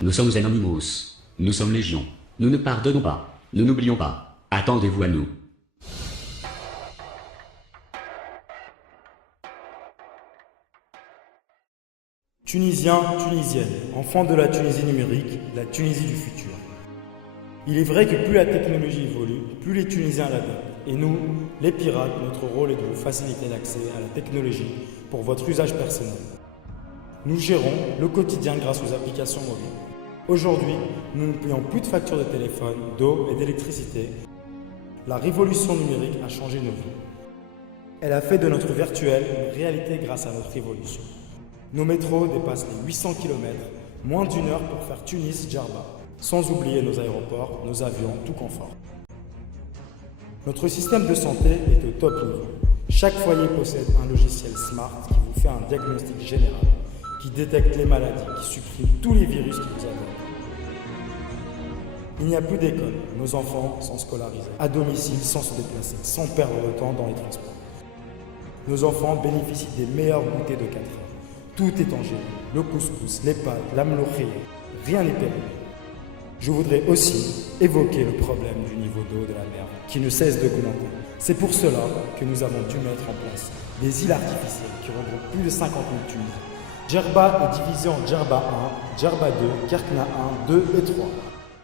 Nous sommes Anonymous. Nous sommes Légion. Nous ne pardonnons pas. Nous n'oublions pas. Attendez-vous à nous. Tunisiens, Tunisiennes, enfants de la Tunisie numérique, la Tunisie du futur. Il est vrai que plus la technologie évolue, plus les Tunisiens l'adoptent. Et nous, les pirates, notre rôle est de vous faciliter l'accès à la technologie pour votre usage personnel. Nous gérons le quotidien grâce aux applications mobiles. Aujourd'hui, nous ne payons plus de factures de téléphone, d'eau et d'électricité. La révolution numérique a changé nos vies. Elle a fait de notre virtuel une réalité grâce à notre évolution. Nos métros dépassent les 800 km, moins d'une heure pour faire Tunis-Djerba, sans oublier nos aéroports, nos avions, tout confort. Notre système de santé est au top niveau. Chaque foyer possède un logiciel smart qui vous fait un diagnostic général, qui détecte les maladies, qui supprime tous les virus qui vous attaquent. Il n'y a plus d'école, nos enfants sont scolarisés, à domicile sans se déplacer, sans perdre de temps dans les transports. Nos enfants bénéficient des meilleurs goûters de 4 heures. Tout est en génie, le couscous, les pâtes, la mlokhia, rien n'est perdu. Je voudrais aussi évoquer le problème du niveau d'eau de la mer qui ne cesse d'augmenter. C'est pour cela que nous avons dû mettre en place des îles artificielles qui regroupent plus de 50 000 Tunisiens. Djerba est divisé en Djerba 1, Djerba 2, Kerkna 1, 2 et 3.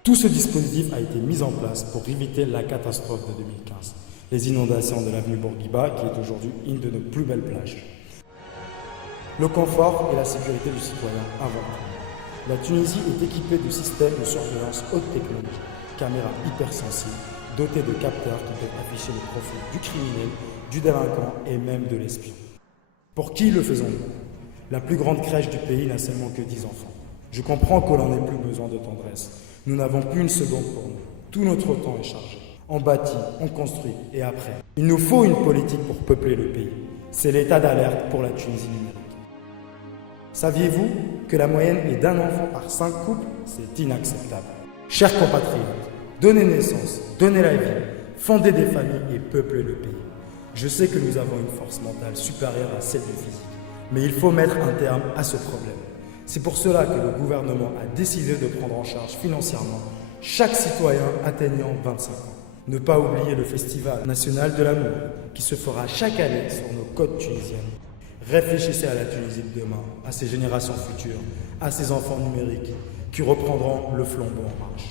Tout ce dispositif a été mis en place pour éviter la catastrophe de 2015, les inondations de l'avenue Bourguiba qui est aujourd'hui une de nos plus belles plages. Le confort et la sécurité du citoyen avant tout. La Tunisie est équipée de systèmes de surveillance haute technologie, caméras hypersensibles, dotés de capteurs qui peuvent afficher le profil du criminel, du délinquant et même de l'espion. Pour qui le faisons-nous? La plus grande crèche du pays n'a seulement que 10 enfants. Je comprends que l'on n'ait plus besoin de tendresse. Nous n'avons plus une seconde pour nous. Tout notre temps est chargé. On bâtit, on construit et après. Il nous faut une politique pour peupler le pays. C'est l'état d'alerte pour la Tunisie numérique. Saviez-vous que la moyenne est d'un enfant par 5 couples? C'est inacceptable. Chers compatriotes, donnez naissance, donnez la vie, fondez des familles et peuplez le pays. Je sais que nous avons une force mentale supérieure à celle du physique, mais il faut mettre un terme à ce problème. C'est pour cela que le gouvernement a décidé de prendre en charge financièrement chaque citoyen atteignant 25 ans. Ne pas oublier le Festival national de l'amour qui se fera chaque année sur nos côtes tunisiennes. Réfléchissez à la Tunisie de demain, à ses générations futures, à ses enfants numériques qui reprendront le flambeau en marche.